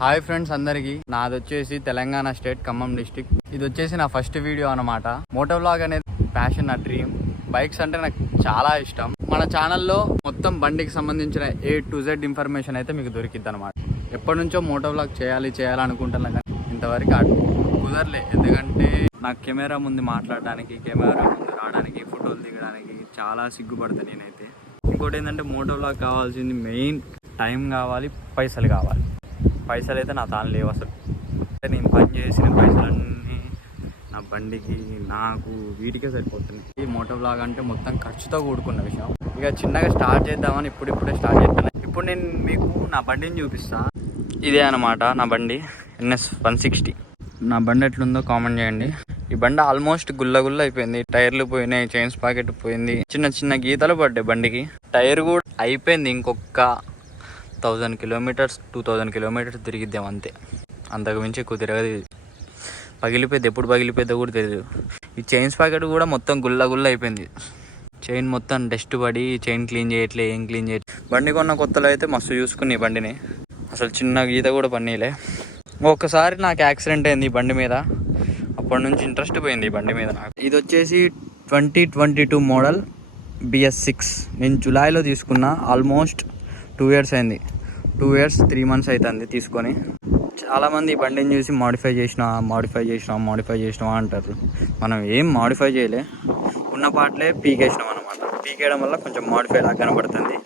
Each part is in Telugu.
హాయ్ ఫ్రెండ్స్ అందరికి, నాది వచ్చేసి తెలంగాణ స్టేట్ ఖమ్మం డిస్టిక్. ఇది వచ్చేసి నా ఫస్ట్ వీడియో అన్నమాట. మోటో వ్లాగ్ అనేది ప్యాషన్, నా డ్రీమ్. బైక్స్ అంటే నాకు చాలా ఇష్టం. మన ఛానల్లో మొత్తం బండికి సంబంధించిన A to Z ఇన్ఫర్మేషన్ అయితే మీకు దొరికిద్ది అనమాట. ఎప్పటి నుంచో మోటో వ్లాగ్ చేయాలనుకుంటున్నా కానీ ఇంతవరకు కుదరలే. ఎందుకంటే నాకు కెమెరా ముందు మాట్లాడడానికి, కెమెరా ముందు రావడానికి, ఫోటోలు దిగడానికి చాలా సిగ్గుపడతాను నేనైతే. ఇంకోటి ఏంటంటే మోటో వ్లాగ్ కావాల్సింది మెయిన్ టైం కావాలి, పైసలు కావాలి. పైసలు అయితే నా తాను లేవు అసలు. నేను పని చేసిన పైసలన్నీ నా బండికి, నాకు వీటికే సరిపోతుంది. ఈ మోటో వ్లాగ్ అంటే మొత్తం ఖర్చుతో కూడుకున్న విషయం. ఇక చిన్నగా స్టార్ట్ చేద్దామని ఇప్పుడే స్టార్ట్ చేస్తాను. ఇప్పుడు నేను మీకు నా బండిని చూపిస్తా. ఇదే అనమాట నా బండి, NS 160. నా బండి ఎట్లుందో కామెంట్ చేయండి. ఈ బండి ఆల్మోస్ట్ గుల్ల అయిపోయింది. టైర్లు పోయినాయి, చైన్స్ పాకెట్ పోయింది, చిన్న గీతలు పడ్డాయి బండికి. టైర్ కూడా అయిపోయింది. ఇంకొక 1000 కిలోమీటర్స్ 2000 కిలోమీటర్స్ తిరిగిద్దాం అంతే. అంతకు మించి ఎక్కువ తిరగదు. పగిలిపోయింది, ఎప్పుడు పగిలిపోయిందో కూడా తెలియదు. ఈ చైన్స్ ప్యాకెట్ కూడా మొత్తం గుల్ల అయిపోయింది. చైన్ మొత్తం డస్ట్ పడి చైన్ క్లీన్ చేయట్లే, ఏం క్లీన్ చేయట్లేదు. బండి కొన్న కొత్తలో అయితే మస్తు చూసుకుని ఈ బండిని, అసలు చిన్న గీత కూడా పన్నీలే. ఒక్కసారి నాకు యాక్సిడెంట్ అయింది ఈ బండి మీద. అప్పటి నుంచి ఇంట్రెస్ట్ పోయింది ఈ బండి మీద నాకు. ఇది వచ్చేసి 2022 మోడల్ BS6. నేను జూలైలో తీసుకున్నా. ఆల్మోస్ట్ 2 years అయింది. 2 years 3 months అవుతుంది తీసుకొని. చాలామంది ఈ బండిని చూసి మాడిఫై చేసినావా అంటారు. మనం ఏం మాడిఫై చేయలే, ఉన్న పాటలే పీకేసినాం అనమాట. పీకేయడం వల్ల కొంచెం మాడిఫై లాగా కనబడుతుంది.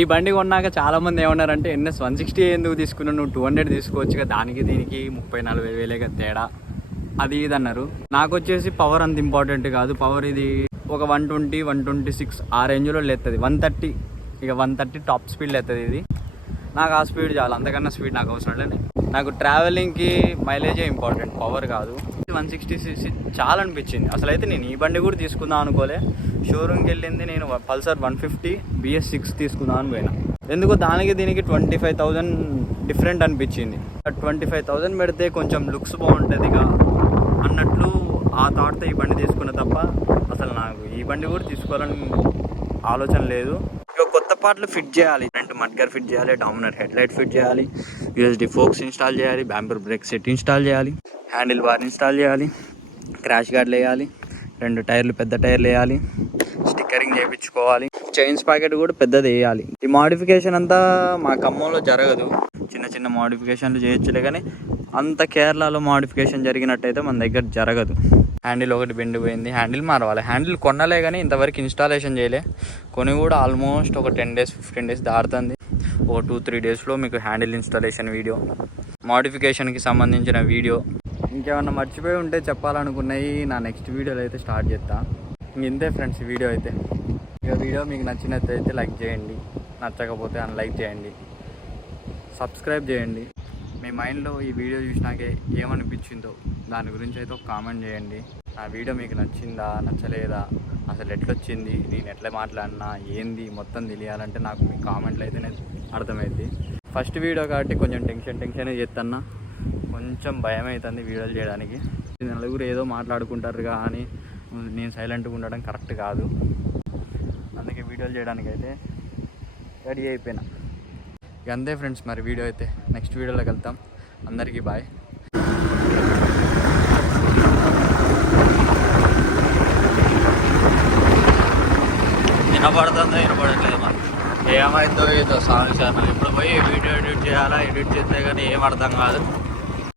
ఈ బండి కొన్నాక చాలామంది ఏమన్నారంటే NS 160 ఎందుకు తీసుకున్నావు, నువ్వు 200 తీసుకోవచ్చుగా, దానికి దీనికి 30-40 వేలేగా తేడా, అది ఇది అన్నారు. నాకు వచ్చేసి పవర్ అంత ఇంపార్టెంట్ కాదు. పవర్ ఇది ఒక 120-126 ఆ రేంజ్లో లేస్తుంది. 130, ఇక 130 టాప్ స్పీడ్ లేస్తుంది ఇది. నాకు ఆ స్పీడ్ చాలు, అంతకన్నా స్పీడ్ నాకు అవసరం లేదు. నాకు ట్రావెలింగ్కి మైలేజే ఇంపార్టెంట్, పవర్ కాదు. 160cc చాలా అనిపించింది. అసలు అయితే నేను ఈ బండి కూడా తీసుకుందాం అనుకోలే. షోరూమ్కి వెళ్ళింది నేను పల్సర్ 150 BS6 తీసుకుందాం అని పోయినా. ఎందుకో దానికి దీనికి 25,000 డిఫరెంట్ అనిపించింది. 25,000 పెడితే కొంచెం లుక్స్ బాగుంటుంది ఇక అన్నట్లు ఆ థాట్తో ఈ బండి తీసుకున్న తప్ప అసలు నాకు ఈ బండి కూడా తీసుకోవాలని ఆలోచన లేదు. ఇక కొత్త పార్ట్లు ఫిట్ చేయాలి. ఫ్రంట్ మడ్గర్ ఫిట్ చేయాలి, డామినర్ హెడ్ లైట్ ఫిట్ చేయాలి, USD ఫోక్స్ ఇన్స్టాల్ చేయాలి, బ్యాంపర్ బ్రేక్ సెట్ ఇన్స్టాల్ చేయాలి, హ్యాండిల్ బార్ ఇన్స్టాల్ చేయాలి, క్రాష్ గార్డ్లు వేయాలి, 2 టైర్లు పెద్ద టైర్లు వేయాలి, స్టిక్కరింగ్ చేయించుకోవాలి, చైన్స్ ప్యాకెట్ కూడా పెద్దది వేయాలి. ఈ మాడిఫికేషన్ అంతా మా ఖమ్మంలో జరగదు. చిన్న మాడిఫికేషన్లు చేయొచ్చులే కానీ అంత కేరళలో మాడిఫికేషన్ జరిగినట్టయితే మన దగ్గర జరగదు. హ్యాండిల్ ఒకటి బెండిపోయింది, హ్యాండిల్ మారవాలి. హ్యాండిల్ కొనలే కానీ ఇంతవరకు ఇన్స్టాలేషన్ చేయలే. కొని కూడా ఆల్మోస్ట్ ఒక 10 days 15 days దాడుతుంది. ఒక 2-3 daysలో మీకు హ్యాండిల్ ఇన్స్టాలేషన్ వీడియో, మాడిఫికేషన్కి సంబంధించిన వీడియో, ఇంకేమన్నా మర్చిపోయి ఉంటే చెప్పాలనుకున్నాయి నా నెక్స్ట్ వీడియోలో అయితే స్టార్ట్ చేస్తా. ఇంతే ఫ్రెండ్స్ ఈ వీడియో అయితే. ఇక వీడియో మీకు నచ్చినట్టయితే లైక్ చేయండి, నచ్చకపోతే అన్లైక్ చేయండి, సబ్స్క్రైబ్ చేయండి. మీ మైండ్లో ఈ వీడియో చూసినాకే ఏమనిపించిందో దాని గురించి అయితే ఒక కామెంట్ చేయండి. ఆ వీడియో మీకు నచ్చిందా, నచ్చలేదా, అసలు ఎట్లొచ్చింది, నేను ఎట్లా మాట్లాడినా ఏంది మొత్తం తెలియాలంటే నాకు మీ కామెంట్లు అయితేనే అర్థమైంది. ఫస్ట్ వీడియో కాబట్టి కొంచెం టెన్షన్ చేస్తున్నా, కొంచెం భయం అవుతుంది వీడియోలు చేయడానికి. నలుగురు ఏదో మాట్లాడుకుంటారు కానీ నేను సైలెంట్గా ఉండడం కరెక్ట్ కాదు. అందుకే వీడియోలు చేయడానికి అయితే రెడీ అయిపోయినా. ఇక అంతే ఫ్రెండ్స్, మరి వీడియో అయితే నెక్స్ట్ వీడియోలోకి వెళ్తాం. అందరికీ బాయ్. వినపడట్లేదు మరి ఏమైందో ఏదో సాంగ్స్ అన్న. ఇప్పుడు పోయి వీడియో ఎడిట్ చేయాలా, ఎడిట్ చేస్తే కానీ ఏం అర్థం కాదు.